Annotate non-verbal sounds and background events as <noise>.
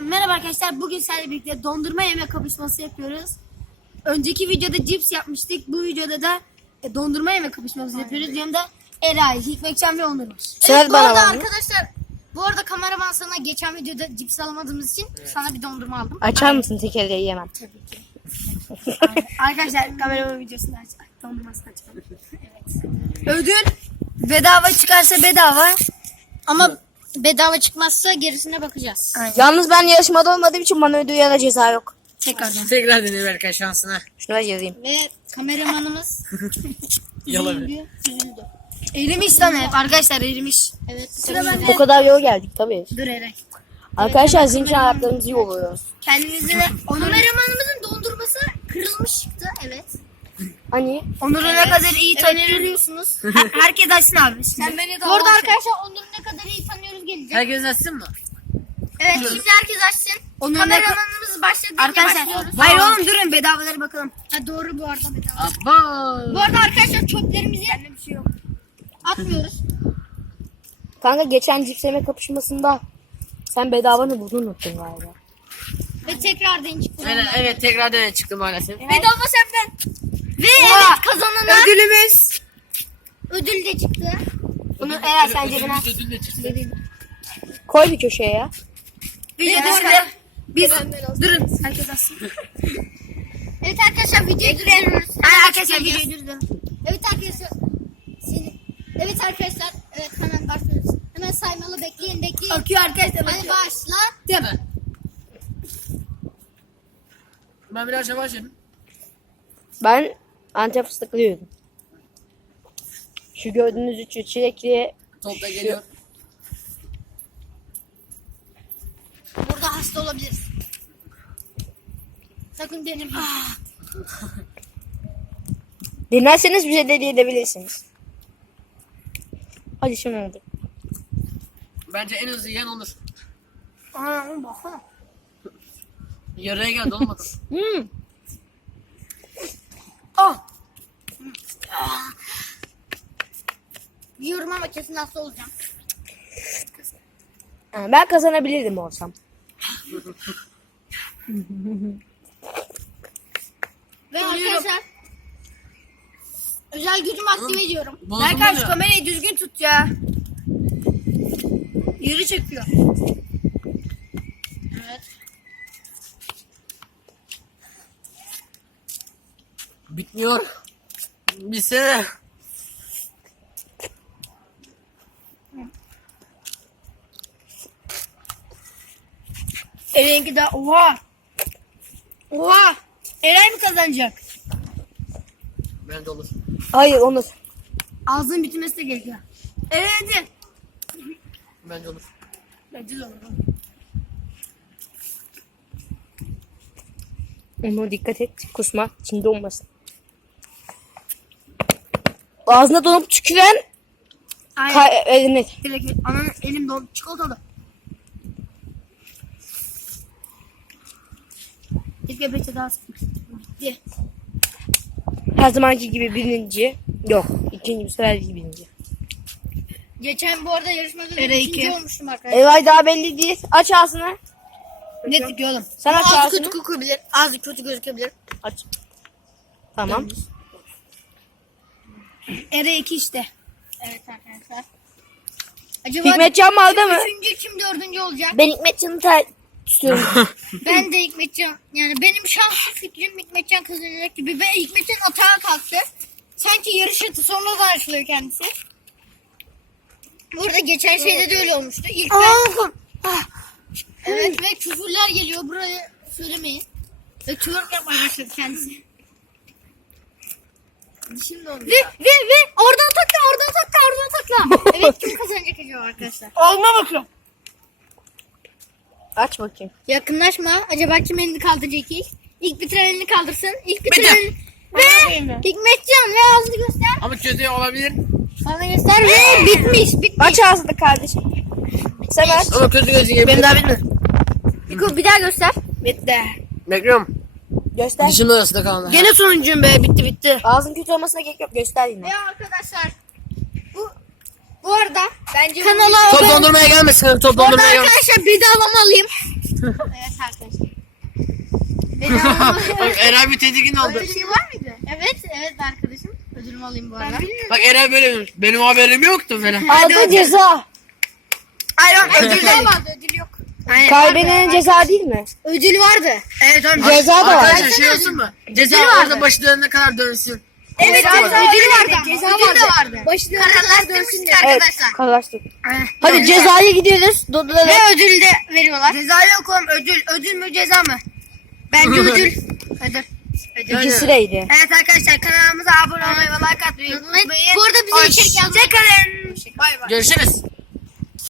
Merhaba arkadaşlar. Bugün sizlerle birlikte dondurma yeme kapışması yapıyoruz. Önceki videoda cips yapmıştık. Bu videoda da e, dondurma yeme kapışması yapıyoruz. Yanımda Eray, Hikmetcan ve Onur var. Söyle bu bana arada arkadaşlar bu arada kameraman sana geçen videoda cips alamadığımız için sana bir dondurma aldım. Açar mısın tekerleği yemem. Arkadaşlar kameraman videosunu aç. Ay, Dondurmasını açalım. <laughs> Evet. Ödül bedava çıkarsa bedava. Ama bedava çıkmazsa gerisine bakacağız. Yalnız ben yarışmada olmadığım için bana ödül ya da ceza yok. Tekrardan. Tekrar dene Berkay şansına. Şunu ver yazayım. Ve kameramanımız <laughs> Yalan. üzüldü. üzüldü. Erimiş lan hep. Arkadaşlar erimiş. Evet. Sıra bende. O kadar yol geldik tabii. Dur Eray. Arkadaşlar için ayaklarımızı yoluyoruz. Onur, Kameramanımızın dondurması kırılmış çıktı. Evet. Hani? Onur'u ne kadar iyi. Her- Herkes açsın abi. Sen beni Bu arada arkadaşlar Onur'u ne kadar gelecek. Herkes açsın mı? Evet şimdi herkes açsın. Ne Kameramanımız başladı. Arkadaşlar başlıyoruz. hayır oğlum durun bedavaları bakalım. Ha, doğru bu arada bedava. Abba. Bu arada arkadaşlar çöplerimizi bir şey yok. atmıyoruz. Kanka geçen cips yeme kapışmasında sen bedavanı bunu unuttun galiba. Ve tekrar den çıktı. Evet, evet tekrar dene çıktı maalesef. Bedava senden. Ve evet kazanana Ödülümüz. ödül de çıktı. Bunu Eray sen cebine. Ödül de çıktı. Koy bir köşeye ya. Biz Evet. burada biz durun herkes açsın. <laughs> Evet arkadaşlar videoyu duruyoruz. Hayır arkadaşlar videoyu durdurun. Evet arkadaşlar. Seni... Evet arkadaşlar. Evet hemen başlıyoruz. Hemen saymalı bekleyin bekleyin. Akıyor arkadaşlar. Hadi bakıyor. başla. Değil mi? Ben biraz yavaş yedim. Ben Antep fıstıklı yiyordum. Şu gördüğünüz üçü çilekli Top da geliyor. Hasta olabiliriz. Sakın denemeyin. Dinlerseniz bize de edebilirsiniz. Hadi şimdi hadi. Bence en hızlı yiyen Onur. Aa baksana. Yarıya geldi olmadı. <laughs> Hmm. Ah. Yiyorum ama kesin hasta olacağım. Ben kazanabilirdim olsam. Ve arkadaşlar özel gücümü aktive ediyorum. Bozdum Berkay şu ya. kamerayı düzgün tut ya. Yürü çekiyor. Evet. Bitmiyor. Bitse Eray'ınki de oha. Oha. Eray mı kazanacak? Ben de olur. Hayır Onur. Ağzının bitirmesi de gerekiyor. Evet hadi. Bence olur. Bence de olur. Onur dikkat et. Kusma. içinde olmasın. Ağzına donup tüküren Aynen. ka- elini. Direkt ananın elim dolu. Çikolatalı. Keşke peçete daha sıkmış. Bitti. Her zamanki gibi birinci. Yok. ikinci bu sefer birinci. Geçen bu arada yarışmada Ere ikinci iki. olmuştum arkadaşlar. Evay daha belli değil. Aç ağzını. Ne diyor oğlum? Sen aç Ağzı ağzını. kötü kokabilir. Ağzı kötü gözükebilir. Aç. Tamam. Ere 2 işte. Evet arkadaşlar. Acaba Hikmetcan mı aldı mı? üçüncü kim dördüncü olacak? Ben Hikmetcan'ı ta tutuyorum. <laughs> Ben de Hikmetcan. Yani benim şanslı fikrim Hikmetcan kazanacak gibi. Ve Hikmetcan atağa kalktı. Sanki yarışı sonradan açılıyor kendisi. Burada geçen şeyde de öyle olmuştu. İlk ben... Evet ve küfürler geliyor. Buraya söylemeyin. Ve twerk yapmaya başladı kendisi. Dişim dondu. Ve ve ve oradan takla oradan takla oradan takla. evet kim kazanacak acaba arkadaşlar? Olma bakıyorum. Aç bakayım. Yakınlaşma. Acaba kim elini kaldıracak ilk? İlk bitiren elini kaldırsın. İlk bitiren Bitir. elini... Ve Hikmetcan ve ağzını göster. Ama kötü olabilir. Bana göster ve bitmiş bitmiş. Aç ağzını kardeşim. Sen aç. Ama kötü gözü yiyebilir. Benim daha bitmedi. Niko bir daha göster. Bitti. Bekliyorum. Göster. Dişimin arasında kaldı. Gene sonuncuyum be. Bitti bitti. Ağzın kötü olmasına gerek yok. Göster yine. Ve arkadaşlar bu arada Bence kanala Top abone dondurmaya gelmesin. Top Bu arada dondurmaya gelmesin. arkadaşlar bedavalama alayım. <laughs> Evet arkadaşlar. Bedava <laughs> Bak Eray bir tedirgin oldu. Öyle şey var mıydı? Evet, evet arkadaşım. Ödülümü alayım bu arada. Bak Eray böyle. Benim haberim yoktu falan. Aldı ceza. Aynen Ödül de vardı, ödül yok. Kaybedenin ceza değil mi? Ödül vardı. Evet oğlum. Ceza da var. Arkadaşlar şey olsun mu? Ceza orada başı dönene kadar dönsün. Evet Ceza ceza vardı. ödülü vardı. Ceza vardı. vardı. Başını Kararlaştırmıştık Evet arkadaşlar. kalaştık. Hadi cezaya gidiyoruz. Dodolara. Ve ödül de veriyorlar. Ceza yok oğlum. Ödül. Ödül mü ceza mı? Bence ödül. Ödül. İkisi deydi. Evet arkadaşlar kanalımıza abone olmayı ve like atmayı unutmayın. Bu arada bize içerik yazmayı Hoşçakalın. Bay bay. Görüşürüz.